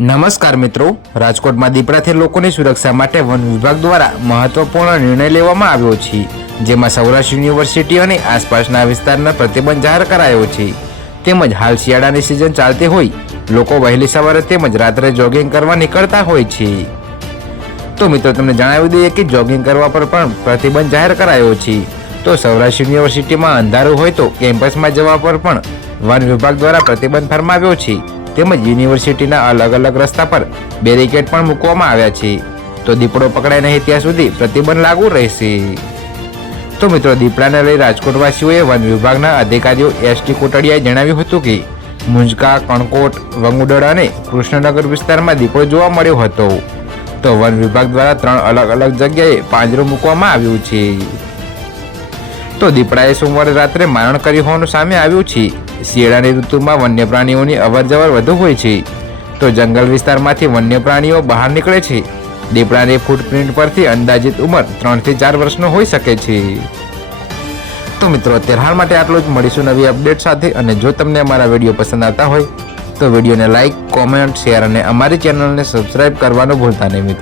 નમસ્કાર મિત્રો. રાજકોટમાં દીપડાથી લોકોની સુરક્ષા માટે વન વિભાગ દ્વારા મહત્વપૂર્ણ નિર્ણય લેવામાં આવ્યો છે, જેમાં સૌરાષ્ટ્ર યુનિવર્સિટી અને આસપાસના વિસ્તારના પ્રતિબંધ જાહેર કરાયો છે. તેમજ હાલ શિયાળાની સિઝન ચાલતી હોય, લોકો વહેલી સવારે તેમજ રાત્રે જોગિંગ કરવા નીકળતા હોય છે. તો મિત્રો, તમને જણાવી દઈએ કે જોગિંગ કરવા પર પણ પ્રતિબંધ જાહેર કરાયો છે. તો સૌરાષ્ટ્ર યુનિવર્સિટીમાં અંધારું હોય તો કેમ્પસમાં જવા પર પણ વન વિભાગ દ્વારા પ્રતિબંધ ફરમાવ્યો છે. તેમજ યુનિવર્સિટીના અલગ અલગ રસ્તા પર બેરિકેડ પણ મૂકવામાં આવ્યા છે. તો દીપડો પકડાય નહીં ત્યાં સુધી પ્રતિબંધ લાગુ રહેશે. તો મિત્રો, દીપડાને લઈ રાજકોટવાસીઓએ વન વિભાગના અધિકારીઓ એસટી કોટડિયાએ જણાવ્યું હતું કે, મુંજકા, કણકોટ વંગુડળ અને કૃષ્ણનગર વિસ્તારમાં દીપડો જોવા મળ્યો હતો. તો વન વિભાગ દ્વારા ત્રણ અલગ અલગ જગ્યાએ પાંજરું મૂકવામાં આવ્યું છે. તો દીપડાએ સોમવારે રાત્રે મારણ કર્યું હોવાનું સામે આવ્યું છે. શિયાળાની ઋતુમાં વન્ય પ્રાણીઓની અવરજવર વધુ હોય છે. તો જંગલ વિસ્તારમાંથી વન્ય પ્રાણીઓ બહાર નીકળે છે. દીપડાની ફૂટપ્રિન્ટ પરથી અંદાજિત ઉંમર ત્રણથી ચાર વર્ષનો હોઈ શકે છે. તો મિત્રો, અત્યારે હાલ માટે આટલું જ. મળીશું નવી અપડેટ સાથે અને જો તમને અમારા વીડિયો પસંદ આવતા હોય, તો વિડીયોને લાઇક કોમેન્ટ શેર અને અમારી ચેનલને સબસ્ક્રાઇબ કરવાનું ભૂલતા નહીં મિત્રો.